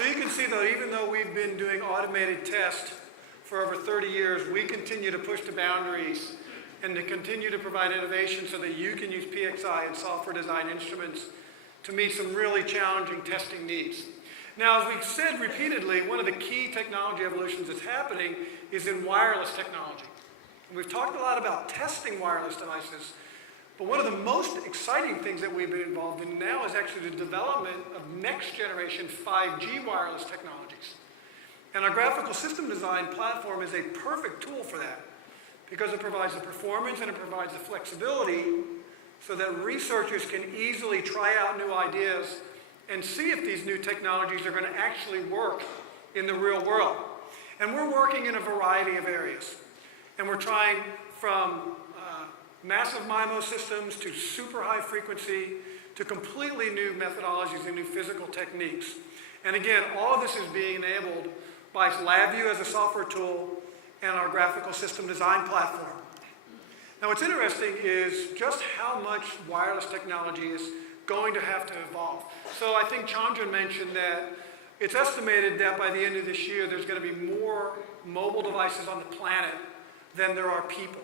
So you can see that even though we've been doing automated tests for over 30 years, we continue to push the boundaries and to continue to provide innovation so that you can use PXI and software design instruments to meet some really challenging testing needs. Now, as we've said repeatedly, one of the key technology evolutions that's happening is in wireless technology. And we've talked a lot about testing wireless devices, but one of the most exciting things that we've been involved in now is actually the development of next generation 5G wireless technologies. And our graphical system design platform is a perfect tool for that because it provides the performance and it provides the flexibility so that researchers can easily try out new ideas and see if these new technologies are going to actually work in the real world. And we're working in a variety of areas. And we're trying from massive MIMO systems to super high frequency to completely new methodologies and new physical techniques. And again, all of this is being enabled by LabVIEW as a software tool and our graphical system design platform. Now what's interesting is just how much wireless technology is going to have to evolve. So I think Chandra mentioned that it's estimated that by the end of this year there's going to be more mobile devices on the planet than there are people.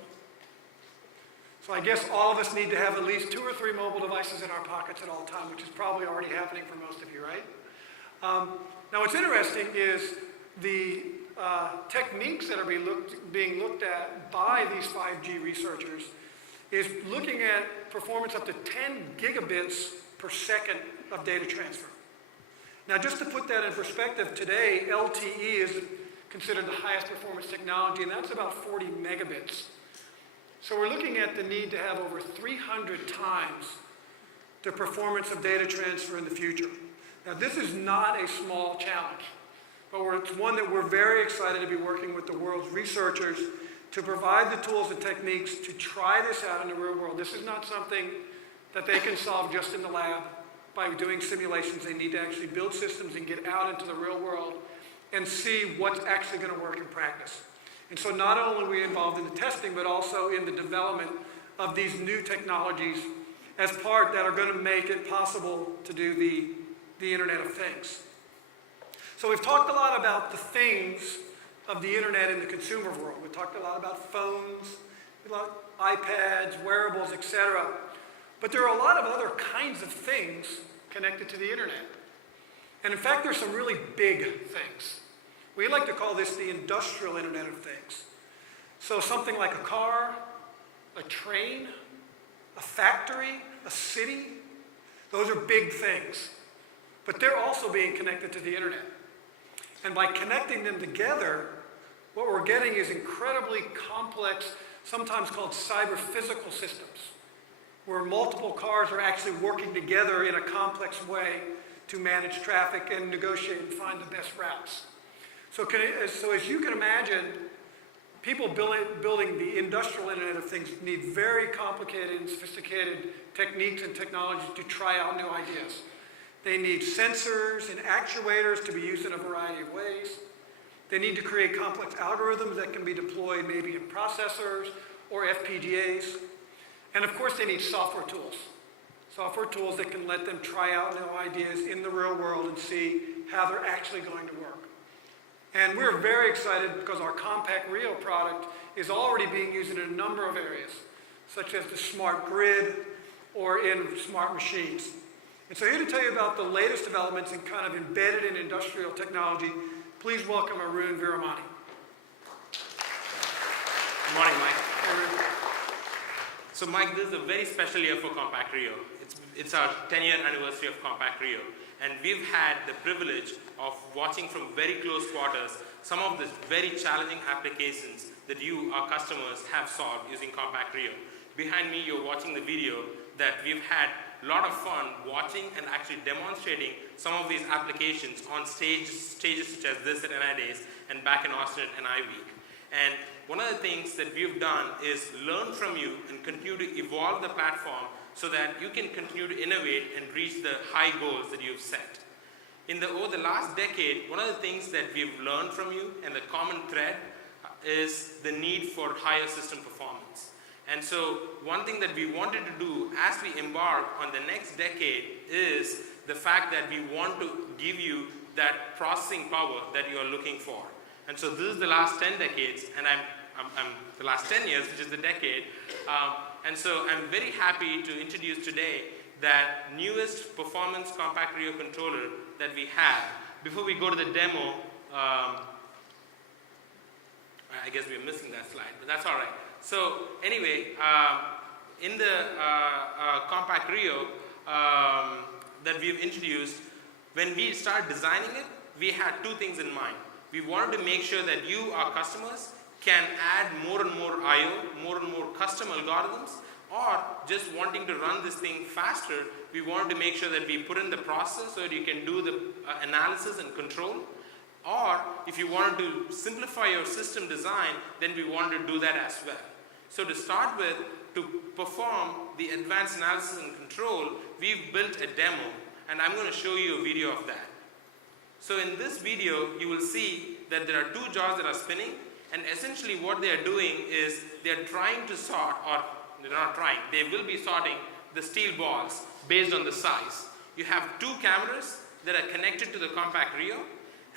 So I guess all of us need to have at least 2 or 3 mobile devices in our pockets at all times, which is probably already happening for most of you, right? Now what's interesting is the techniques that are being looked at by these 5G researchers is looking at performance up to 10 gigabits per second of data transfer. Now just to put that in perspective, today LTE is considered the highest performance technology, and that's about 40 megabits. So we're looking at the need to have over 300 times the performance of data transfer in the future. Now this is not a small challenge, but it's one that we're very excited to be working with the world's researchers to provide the tools and techniques to try this out in the real world. This is not something that they can solve just in the lab by doing simulations. They need to actually build systems and get out into the real world and see what's actually going to work in practice. And so not only are we involved in the testing, but also in the development of these new technologies as part that are going to make it possible to do the Internet of Things. So we've talked a lot about the things of the Internet in the consumer world. We talked a lot about phones, iPads, wearables, etc. But there are a lot of other kinds of things connected to the Internet. And in fact, there's some really big things. We like to call this the industrial Internet of Things. So something like a car, a train, a factory, a city, those are big things. But they're also being connected to the Internet. And by connecting them together, what we're getting is incredibly complex, sometimes called cyber-physical systems, where multiple cars are actually working together in a complex way to manage traffic and negotiate and find the best routes. So as you can imagine, people building the industrial Internet of Things need very complicated and sophisticated techniques and technologies to try out new ideas. They need sensors and actuators to be used in a variety of ways. They need to create complex algorithms that can be deployed maybe in processors or FPGAs. And of course they need software tools. Software tools that can let them try out new ideas in the real world and see how they're actually going to work. And we're very excited because our Compact Rio product is already being used in a number of areas, such as the smart grid or in smart machines. And so here to tell you about the latest developments in kind of embedded in industrial technology, please welcome Arun Viramani. Good morning, Mike. Hey, Arun. So Mike, this is a very special year for Compact Rio. It's our 10-year anniversary of Compact Rio. And we've had the privilege of watching from very close quarters some of the very challenging applications that you, our customers, have solved using Compact Rio. Behind me, you're watching the video that we've had a lot of fun watching and actually demonstrating some of these applications on stages such as this at NI Days and back in Austin at NI Week. And one of the things that we've done is learn from you and continue to evolve the platform so that you can continue to innovate and reach the high goals that you've set. Over the last decade, one of the things that we've learned from you and the common thread is the need for higher system performance. And so one thing that we wanted to do as we embark on the next decade is the fact that we want to give you that processing power that you are looking for. And so this is the last 10 decades, and I'm the last 10 years, which is the decade. And so I'm very happy to introduce today that newest performance compact Rio controller that we have. Before we go to the demo, I guess we're missing that slide, but that's all right. So anyway, in the compact Rio that we've introduced, when we started designing it, we had two things in mind. We wanted to make sure that you, our customers, can add more and more I/O, more and more custom algorithms, or just wanting to run this thing faster, we wanted to make sure that we put in the process so that you can do the analysis and control. Or if you wanted to simplify your system design, then we wanted to do that as well. So to start with, to perform the advanced analysis and control, we've built a demo, and I'm going to show you a video of that. So in this video, you will see that there are two jaws that are spinning, and essentially what they are doing is they are trying to sort, or they're not trying, they will be sorting the steel balls based on the size. You have two cameras that are connected to the compact Rio,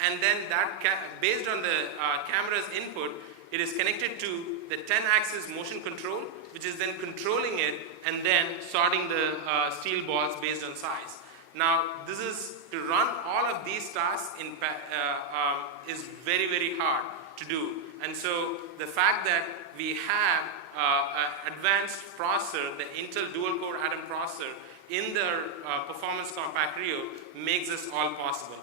and then that based on the camera's input, it is connected to the 10-axis motion control, which is then controlling it and then sorting the steel balls based on size. Now, this is to run all of these tasks is very, very hard to do. And so the fact that we have an advanced processor, the Intel dual-core Atom processor, in the performance compact Rio makes this all possible.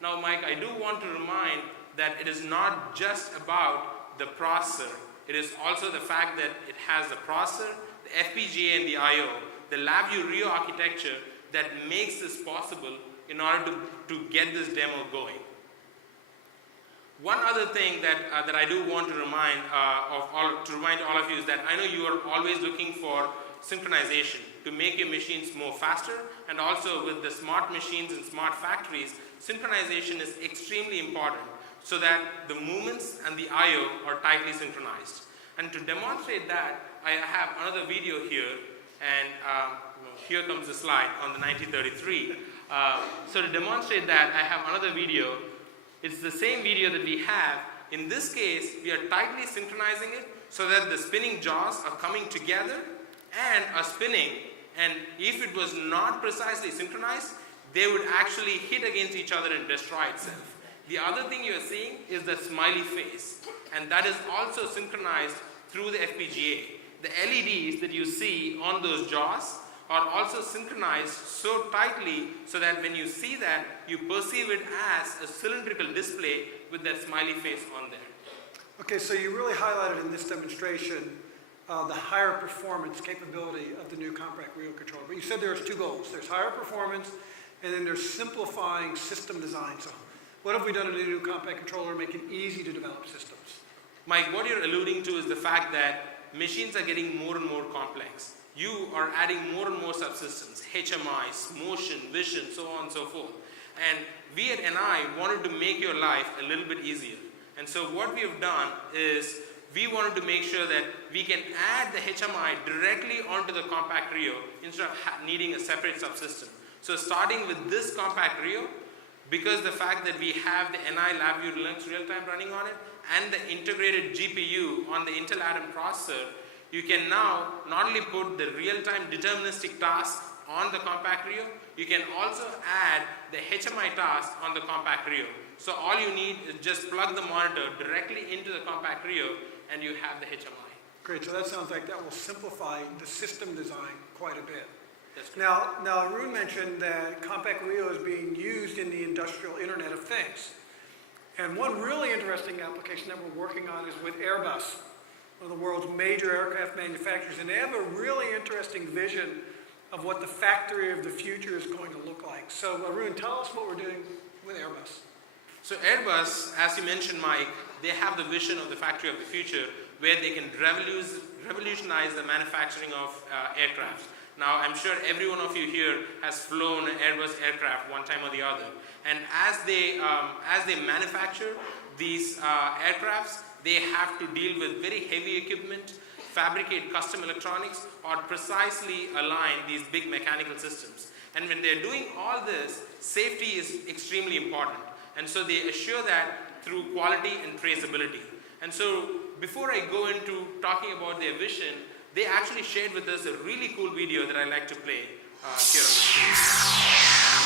Now, Mike, I do want to remind that it is not just about the processor. It is also the fact that it has the processor, the FPGA, and the I/O, the LabVIEW Rio architecture that makes this possible in order to get this demo going. One other thing that I do want to remind all of you is that I know you are always looking for synchronization to make your machines more faster, and also with the smart machines and smart factories, synchronization is extremely important so that the movements and the I/O are tightly synchronized. And to demonstrate that, I have another video here, and here comes the slide on the 1933. So to demonstrate that, I have another video. It's the same video that we have. In this case, we are tightly synchronizing it so that the spinning jaws are coming together and are spinning, and if it was not precisely synchronized, they would actually hit against each other and destroy itself. The other thing you are seeing is the smiley face, and that is also synchronized through the FPGA. The LEDs that you see on those jaws are also synchronized so tightly so that when you see that, you perceive it as a cylindrical display with that smiley face on there. Okay, so you really highlighted in this demonstration the higher performance capability of the new compact Rio controller. But you said there's two goals. There's higher performance, and then there's simplifying system design. So what have we done in the new compact controller to make it easy to develop systems? Mike, what you're alluding to is the fact that machines are getting more and more complex. You are adding more and more subsystems, HMIs, motion, vision, so on and so forth. And we at NI wanted to make your life a little bit easier. And so what we have done is we wanted to make sure that we can add the HMI directly onto the compact Rio instead of needing a separate subsystem. So starting with this compact Rio, because the fact that we have the NI LabVIEW Linux real-time running on it and the integrated GPU on the Intel Atom processor, you can now not only put the real-time deterministic task on the compact Rio, you can also add the HMI task on the compact Rio. So all you need is just plug the monitor directly into the compact Rio and you have the HMI. Great, so that sounds like that will simplify the system design quite a bit. That's great. Now Arun mentioned that compact Rio is being used in the industrial Internet of Things. And one really interesting application that we're working on is with Airbus, one of the world's major aircraft manufacturers. And they have a really interesting vision of what the factory of the future is going to look like. So Arun, tell us what we're doing with Airbus. So Airbus, as you mentioned, Mike, they have the vision of the factory of the future where they can revolutionize the manufacturing of aircraft. Now, I'm sure every one of you here has flown an Airbus aircraft one time or the other. And as they manufacture these aircrafts, they have to deal with very heavy equipment, fabricate custom electronics or precisely align these big mechanical systems. And when they're doing all this, safety is extremely important. And so they assure that through quality and traceability. And so before I go into talking about their vision, they actually shared with us a really cool video that I like to play here on the screen.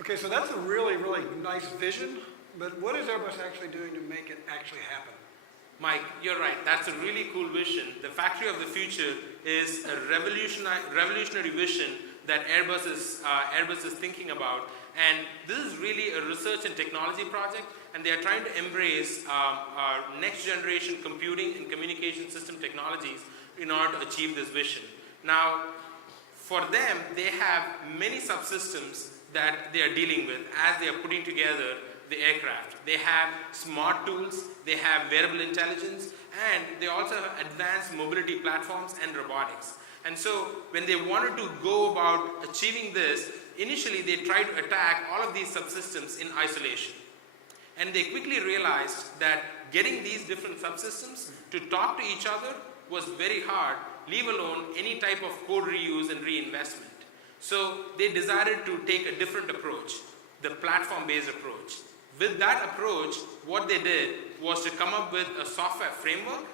Okay, so that's a really, really nice vision, but what is Airbus actually doing to make it actually happen? Mike, you're right. That's a really cool vision. The factory of the future is a revolutionary vision that Airbus is thinking about. And this is really a research and technology project, and they are trying to embrace next generation computing and communication system technologies in order to achieve this vision. Now, for them, they have many subsystems that they are dealing with as they are putting together the aircraft. They have smart tools, they have wearable intelligence, and they also have advanced mobility platforms and robotics. And so when they wanted to go about achieving this, initially they tried to attack all of these subsystems in isolation. And they quickly realized that getting these different subsystems to talk to each other was very hard, leave alone any type of code reuse and reinvestment. So they decided to take a different approach, the platform-based approach. With that approach, what they did was to come up with a software framework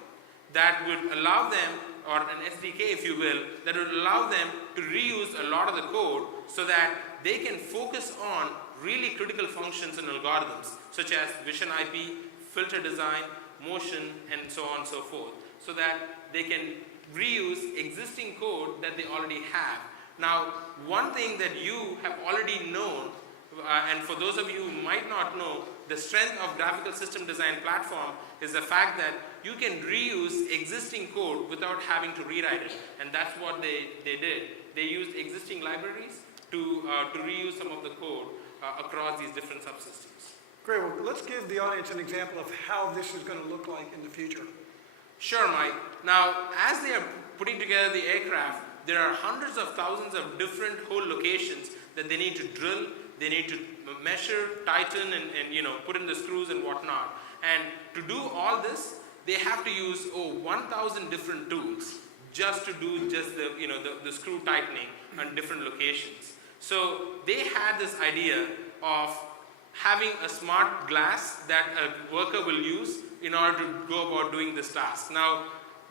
that would allow them, or an SDK if you will, that would allow them to reuse a lot of the code so that they can focus on really critical functions and algorithms such as vision IP, filter design, motion, and so on and so forth, so that they can reuse existing code that they already have. Now, one thing that you have already known, and for those of you who might not know, the strength of graphical system design platform is the fact that you can reuse existing code without having to rewrite it. And that's what they did. They used existing libraries to reuse some of the code across these different subsystems. Great, well, let's give the audience an example of how this is going to look like in the future. Sure, Mike. Now, as they are putting together the aircraft, there are hundreds of thousands of different hole locations that they need to drill, they need to measure, tighten, and put in the screws and whatnot. And to do all this, they have to use 1,000 different tools just to do just the screw tightening on different locations. So they had this idea of having a smart glass that a worker will use in order to go about doing this task. Now,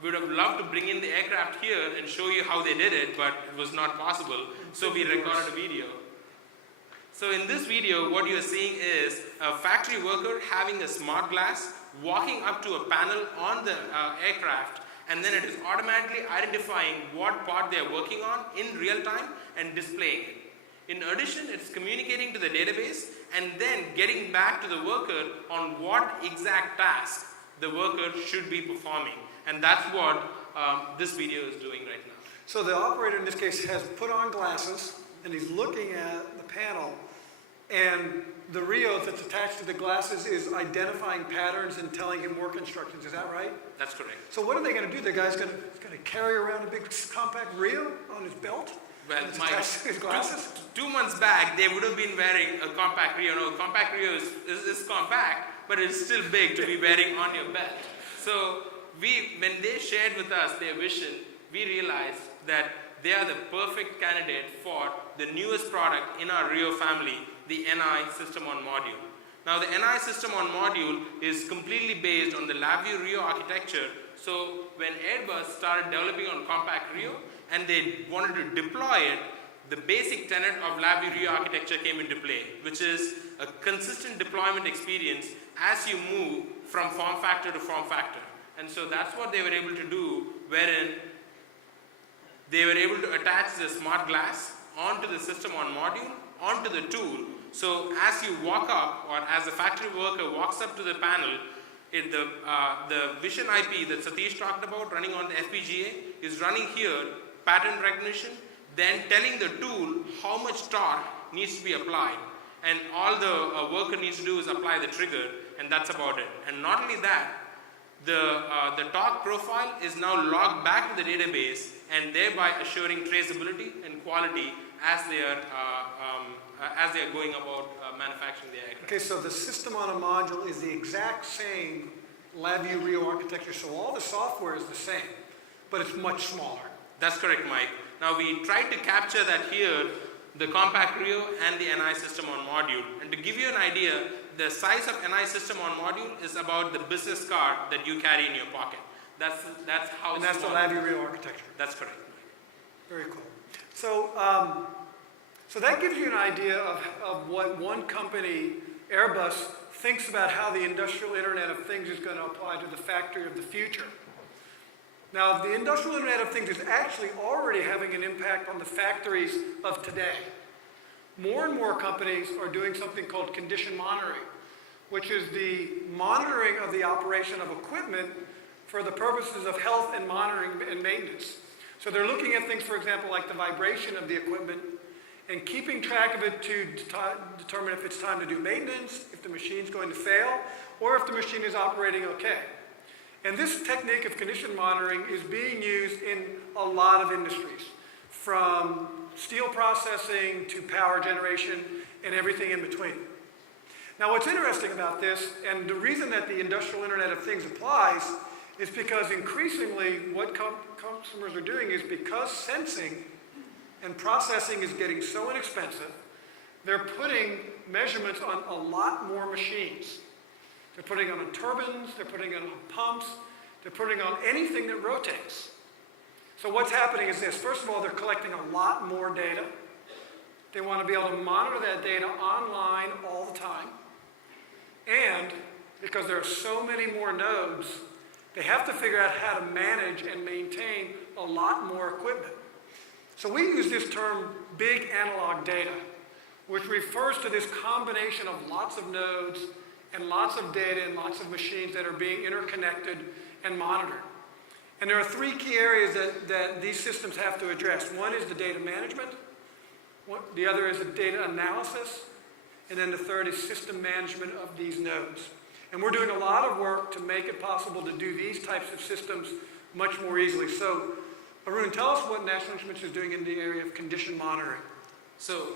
we would have loved to bring in the aircraft here and show you how they did it, but it was not possible. So we recorded a video. So in this video, what you are seeing is a factory worker having a smart glass, walking up to a panel on the aircraft, and then it is automatically identifying what part they are working on in real time and displaying it. In addition, it's communicating to the database and then getting back to the worker on what exact task the worker should be performing. And that's what this video is doing right now. So the operator in this case has put on glasses and he's looking at the panel, and the Rio that's attached to the glasses is identifying patterns and telling him work instructions. Is that right? That's correct. So what are they going to do? The guy's going to carry around a big compact Rio on his belt? Well, and it's attached to his glasses? 2 months back, they would have been wearing a compact Rio. No, compact Rio is compact, but it's still big to be wearing on your belt. So when they shared with us their vision, we realized that they are the perfect candidate for the newest product in our Rio family, the NI system on module. Now, the NI system on module is completely based on the LabVIEW Rio architecture. So when Airbus started developing on compact Rio and they wanted to deploy it, the basic tenet of LabVIEW Rio architecture came into play, which is a consistent deployment experience as you move from form factor to form factor. And so that's what they were able to do, wherein They were able to attach the smart glass onto the system on module, onto the tool. So as you walk up, or as the factory worker walks up to the panel, the vision IP that Satish talked about running on the FPGA is running here, pattern recognition, then telling the tool how much torque needs to be applied. And all the worker needs to do is apply the trigger, and that's about it. And not only that, the torque profile is now logged back to the database, and thereby assuring traceability and quality as they are going about manufacturing the aircraft. Okay, so the system on a module is the exact same LabVIEW Rio architecture, so all the software is the same, but it's much smaller. That's correct, Mike. Now we tried to capture that here, the compact Rio and the NI system on module. And to give you an idea, the size of NI system on module is about the business card that you carry in your pocket. That's how. And that's the LabVIEW Rio architecture. That's correct. Very cool. So, so that gives you an idea of what one company, Airbus, thinks about how the industrial Internet of Things is going to apply to the factory of the future. Now, the industrial Internet of Things is actually already having an impact on the factories of today. More and more companies are doing something called condition monitoring, which is the monitoring of the operation of equipment for the purposes of health and monitoring and maintenance. So they're looking at things, for example, like the vibration of the equipment and keeping track of it to determine if it's time to do maintenance, if the machine's going to fail, or if the machine is operating okay. And this technique of condition monitoring is being used in a lot of industries, from steel processing to power generation and everything in between. Now, what's interesting about this, and the reason that the industrial Internet of Things applies, is because increasingly what customers are doing is, because sensing and processing is getting so inexpensive, they're putting measurements on a lot more machines. They're putting them on turbines, they're putting them on pumps, they're putting on anything that rotates. So what's happening is this. First of all, they're collecting a lot more data. They want to be able to monitor that data online all the time. And because there are so many more nodes, they have to figure out how to manage and maintain a lot more equipment. So we use this term big analog data, which refers to this combination of lots of nodes and lots of data and lots of machines that are being interconnected and monitored. And there are three key areas that these systems have to address. One is the data management, the other is the data analysis, and then the third is system management of these nodes. And we're doing a lot of work to make it possible to do these types of systems much more easily. So, Arun, tell us what National Instruments is doing in the area of condition monitoring. So,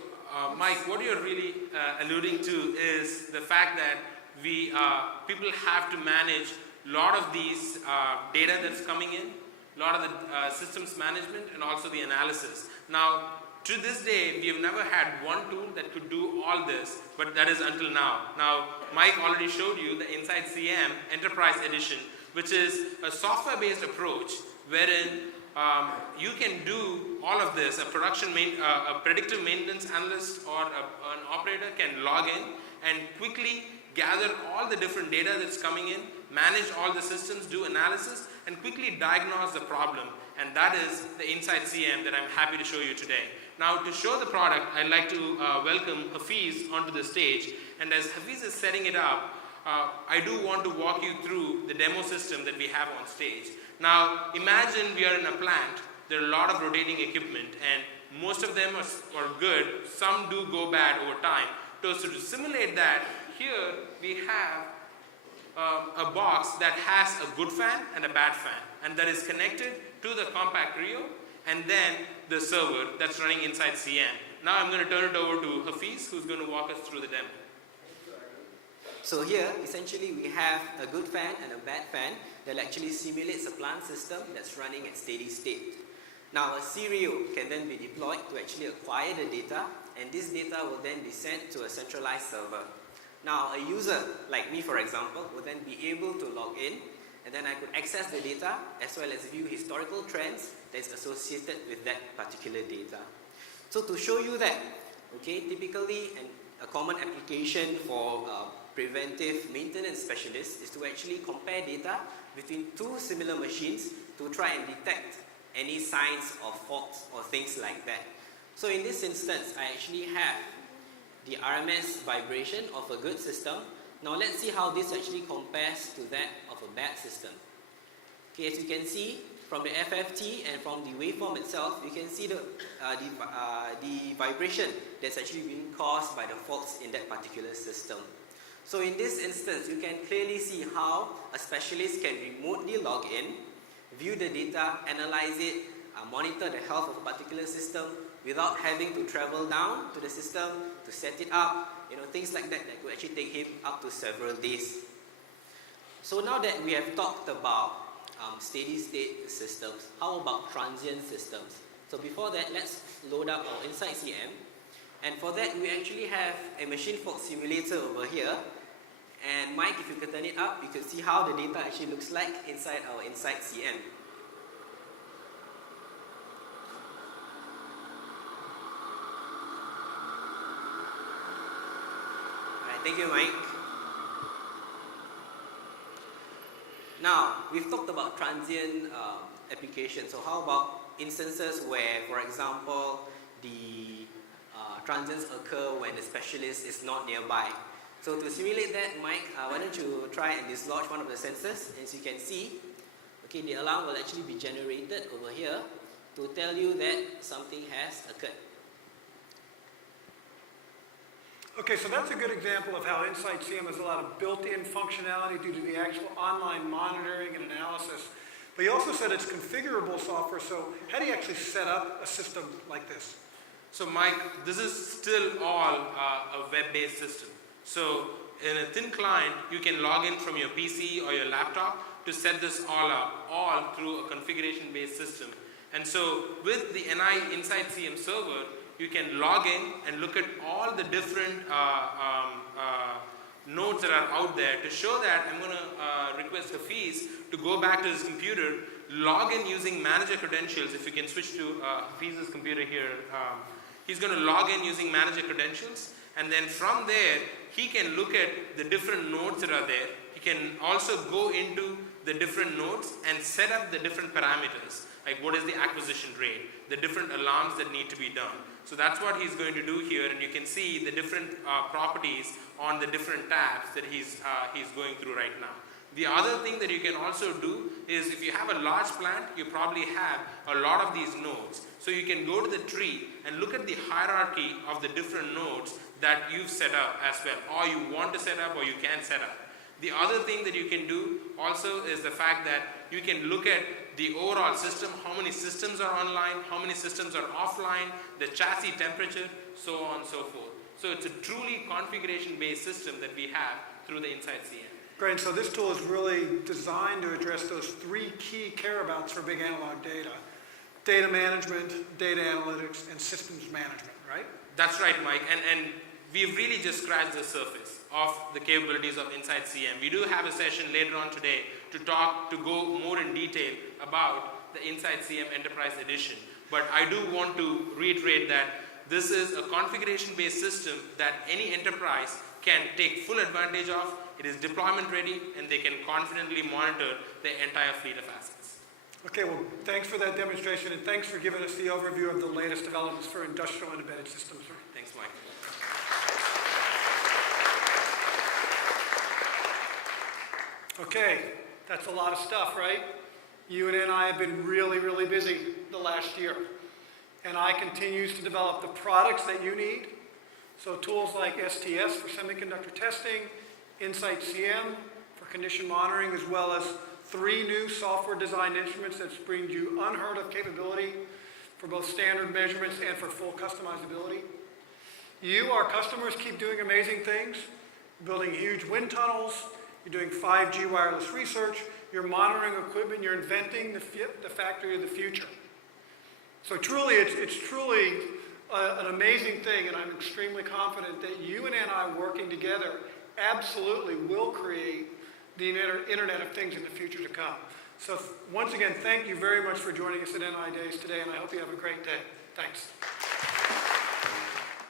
Mike, what you're really alluding to is the fact that people have to manage a lot of these data that's coming in, a lot of the systems management, and also the analysis. Now, to this day, we have never had one tool that could do all this, but that is until now. Now, Mike already showed you the Inside CM Enterprise Edition, which is a software-based approach wherein you can do all of this. A predictive maintenance analyst or an operator can log in and quickly gather all the different data that's coming in, manage all the systems, do analysis, and quickly diagnose the problem. And that is the Inside CM that I'm happy to show you today. Now, to show the product, I'd like to welcome Hafiz onto the stage. And as Hafiz is setting it up, I do want to walk you through the demo system that we have on stage. Now, imagine we are in a plant. There are a lot of rotating equipment, and most of them are good. Some do go bad over time. So to simulate that, here we have a box that has a good fan and a bad fan, and that is connected to the compact Rio, and then the server that's running inside CM. Now I'm going to turn it over to Hafiz, who's going to walk us through the demo. So here, essentially, we have a good fan and a bad fan that actually simulates a plant system that's running at steady state. Now, a CRIO can then be deployed to actually acquire the data, and this data will then be sent to a centralized server. Now, a user like me, for example, will then be able to log in, and then I could access the data as well as view historical trends that's associated with that particular data. So to show you that, okay, typically a common application for preventive maintenance specialists is to actually compare data between two similar machines to try and detect any signs of faults or things like that. So in this instance, I actually have the RMS vibration of a good system. Now let's see how this actually compares to that of a bad system. Okay, as you can see from the FFT and from the waveform itself, you can see the vibration that's actually being caused by the faults in that particular system. So in this instance, you can clearly see how a specialist can remotely log in, view the data, analyze it, monitor the health of a particular system without having to travel down to the system to set it up, things like that could actually take him up to several days. So now that we have talked about steady state systems, how about transient systems? So before that, let's load up our Insight CM. And for that, we actually have a machine fault simulator over here. And Mike, if you could turn it up, you could see how the data actually looks like inside our Insight CM. Alright, thank you, Mike. Now, we've talked about transient applications. So how about instances where, for example, the transients occur when the specialist is not nearby? So to simulate that, Mike, why don't you try and dislodge one of the sensors? As you can see, okay, the alarm will actually be generated over here to tell you that something has occurred. Okay, so that's a good example of how Insight CM has a lot of built-in functionality due to the actual online monitoring and analysis. But you also said it's configurable software, so how do you actually set up a system like this? So Mike, this is still all a web-based system. So in a thin client, you can log in from your PC or your laptop to set this all up, all through a configuration-based system. And so with the NI Insight CM server, you can log in and look at all the different nodes that are out there to show that I'm going to request Hafiz to go back to his computer, log in using manager credentials. If you can switch to Hafiz's computer here, he's going to log in using manager credentials, and then from there he can look at the different nodes that are there. He can also go into the different nodes and set up the different parameters, like what is the acquisition rate, the different alarms that need to be done. So that's what he's going to do here, and you can see the different properties on the different tabs that he's going through right now. The other thing that you can also do is, if you have a large plant, you probably have a lot of these nodes. So you can go to the tree and look at the hierarchy of the different nodes that you've set up as well, or you want to set up, or you can set up. The other thing that you can do also is the fact that you can look at the overall system, how many systems are online, how many systems are offline, the chassis temperature, so on and so forth. So it's a truly configuration-based system that we have through the Insight CM. Great, so this tool is really designed to address those three key care-abouts for big analog data: data management, data analytics, and systems management, right? That's right, Mike, and we've really just scratched the surface of the capabilities of Insight CM. We do have a session later on today to go more in detail about the Insight CM Enterprise Edition. But I do want to reiterate that this is a configuration-based system that any enterprise can take full advantage of. It is deployment ready, and they can confidently monitor the entire fleet of assets. Okay, well, thanks for that demonstration, and thanks for giving us the overview of the latest developments for industrial and embedded systems. Thanks, Mike. Okay, that's a lot of stuff, right? You and I have been really, really busy the last year. And I continues to develop the products that you need. So tools like STS for semiconductor testing, Insight CM for condition monitoring, as well as 3 new software-designed instruments that bring you unheard of capability for both standard measurements and for full customizability. You, our customers, keep doing amazing things, building huge wind tunnels, you're doing 5G wireless research, you're monitoring equipment, you're inventing the factory of the future. So truly, it's truly an amazing thing, and I'm extremely confident that you and NI working together absolutely will create the Internet of Things in the future to come. So once again, thank you very much for joining us at NI Days today, and I hope you have a great day. Thanks.